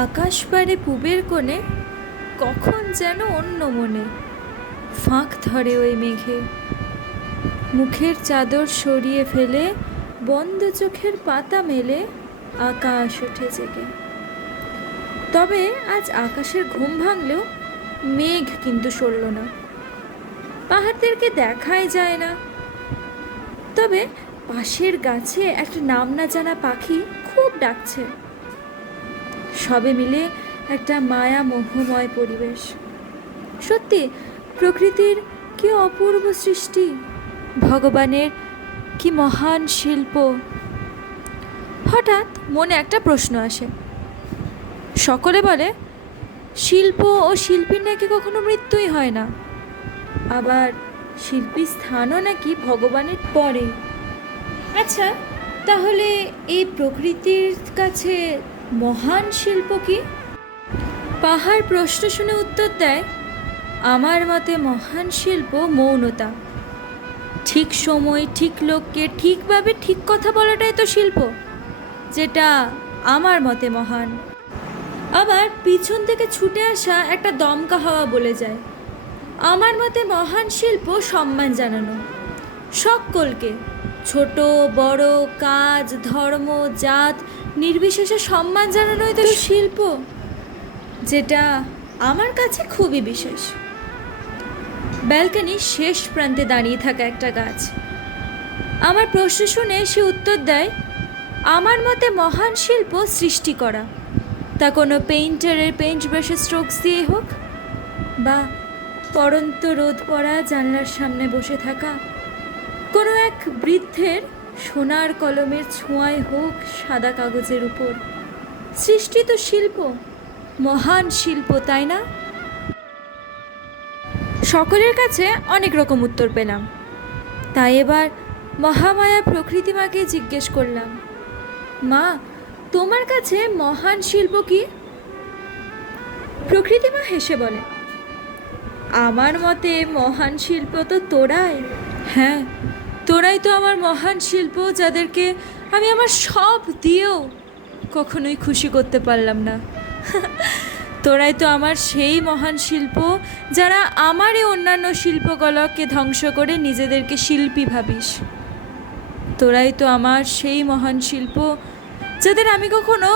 আকাশ পারে পূবের কোণে, কখন যেন অন্য মনে ফাঁক ধরে ওই মেঘে। মুখের চাদর সরিয়ে ফেলে বন্ধ চোখের পাতা মেলে আকাশ ওঠে জেগে। তবে আজ আকাশের ঘুম ভাঙলেও মেঘ কিন্তু সরল না, পাহাড়দেরকে দেখাই যায় না। তবে পাশের গাছে একটা নাম না জানা পাখি খুব ডাকছে। সবে মিলে একটা মায়া মোহময় পরিবেশ। সত্যি প্রকৃতির কি অপূর্ব সৃষ্টি, ভগবানের কি মহান শিল্প। হঠাৎ মনে একটা প্রশ্ন আসে। সকলে বলে শিল্প ও শিল্পীর নাকি কখনো মৃত্যুই হয় না, আবার শিল্পীর স্থানও নাকি ভগবানের পরে। আচ্ছা, তাহলে এই প্রকৃতির কাছে মহান শিল্প কি? পাহাড় প্রশ্ন শুনে উত্তর দেয়, আমার মতে মহান শিল্প মৌনতা। ঠিক সময় ঠিক লোককে ঠিকভাবে ঠিক কথা বলাটাই তো শিল্প, যেটা আমার মতে মহান। আবার পিছন থেকে ছুটে আসা একটা দমকা হাওয়া বলে যায়, আমার মতে মহান শিল্প সম্মান জানানো সকলকে, ছোট বড়, কাজ ধর্ম জাত নির্বিশেষে সম্মান জানানোই তো শিল্প, যেটা আমার কাছে খুবই বিশেষ। ব্যালকনির শেষ প্রান্তে দাঁড়িয়ে থাকা একটা গাছ আমার প্রশ্ন শুনে সে উত্তর দেয়, আমার মতে মহান শিল্প সৃষ্টি করা, তা কোনো পেইন্টারের পেইন্ট ব্রাশের স্ট্রোকস দিয়ে হোক, বা পড়ন্ত রোদ পড়া জানলার সামনে বসে থাকা কোনো এক বৃদ্ধের সোনার কলমের ছোঁয়ায় হোক সাদা কাগজের উপর। সৃষ্টি তো শিল্প, মহান শিল্প, তাই না? সকলের কাছে অনেক রকম উত্তর পেলাম, তাই এবার মহামায়া প্রকৃতি মাকে জিজ্ঞেস করলাম, মা, তোমার কাছে মহান শিল্প কি? প্রকৃতি মা হেসে বলে, আমার মতে মহান শিল্প তো তোরাই। হ্যাঁ, তোরাই তো আমার মহান শিল্প, যাদেরকে আমি আমার সব দিয়েও কখনোই খুশি করতে পারলাম না। তোরাই তো আমার সেই মহান শিল্প, যারা আমার এই অন্যান্য শিল্পকলাকে ধ্বংস করে নিজেদেরকে শিল্পী ভাবিস। তোরাই তো আমার সেই মহান শিল্প, যাদের আমি কখনো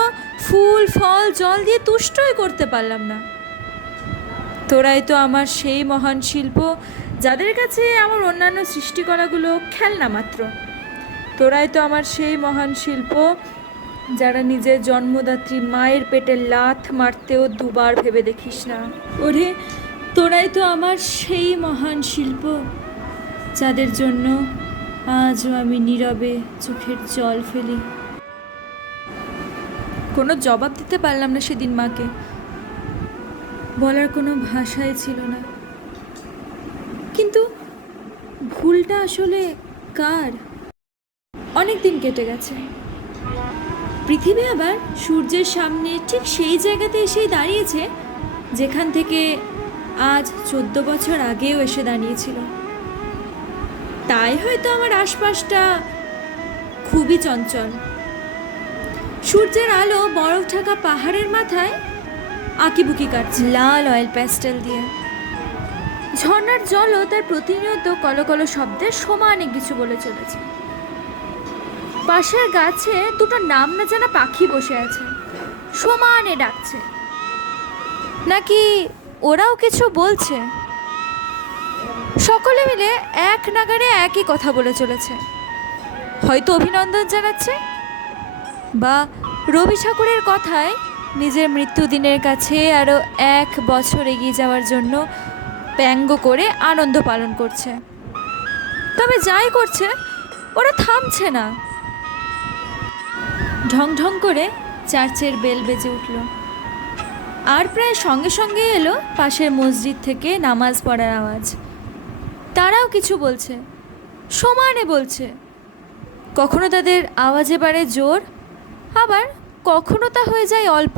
ফুল ফল জল দিয়ে তুষ্টই করতে পারলাম না। তোরাই তো আমার সেই মহান শিল্প, যাদের কাছে আমার অন্যান্য সৃষ্টিকলাগুলো খেলনা মাত্র। তোরাই তো আমার সেই মহান শিল্প, যারা নিজের জন্মদাত্রী মায়ের পেটে লাথ মারতেও দুবার ভেবে দেখিস না। ওরে, তোরাই তো আমার সেই মহান শিল্প, যাদের জন্য আজও আমি নীরবে চোখের জল ফেলি। কোনো জবাব দিতে পারলাম না সেদিন মাকে, বলার কোনো ভাষাই ছিল না। কিন্তু ভুলটা আসলে কার? অনেক দিন কেটে গেছে, পৃথিবী আবার সূর্যের সামনে ঠিক সেই জায়গাতে এসেই দাঁড়িয়েছে যেখান থেকে আজ 14 বছর আগেও এসে দাঁড়িয়েছিল। তাই হয়তো আমার আশপাশটা খুবই চঞ্চল। সূর্যের আলো বরফ ঢাকা পাহাড়ের মাথায় আঁকিবুকি কাটছে লাল অয়েল প্যাস্টেল দিয়ে। ঝর্ণার জলও তার প্রতিনিয়ত কলকল শব্দের সমানে কিছু বলে চলেছে। পাশের গাছে দুটো নাম না জানা পাখি বসে আছে, সমানে ডাকছে। নাকি ওরাও কিছু বলছে? সকলে মিলে এক নাগাড়ে একই কথা বলে চলেছে। হয়তো অভিনন্দন জানাচ্ছে, বা রবি ঠাকুরের কথায় নিজের মৃত্যুদিনের কাছে আরও 1 বছর এগিয়ে যাওয়ার জন্য ব্যঙ্গ করে আনন্দ পালন করছে। তবে যাই করছে, ওরা থামছে না। ঢং ঢং করে চার্চের বেল বেজে উঠল, আর প্রায় সঙ্গে সঙ্গে এলো পাশের মসজিদ থেকে নামাজ পড়ার আওয়াজ। তারাও কিছু বলছে, সমানে বলছে। কখনো তাদের আওয়াজে বাড়ে জোর, আবার কখনো তা হয়ে যায় অল্প।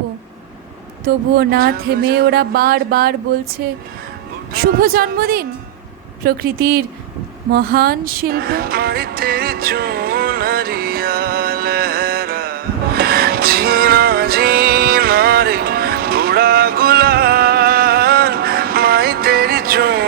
তবুও না থেমে ওরা বারবার বলছে, শুভ জন্মদিন প্রকৃতির মহান শিল্প। जीना जीना रे কিছু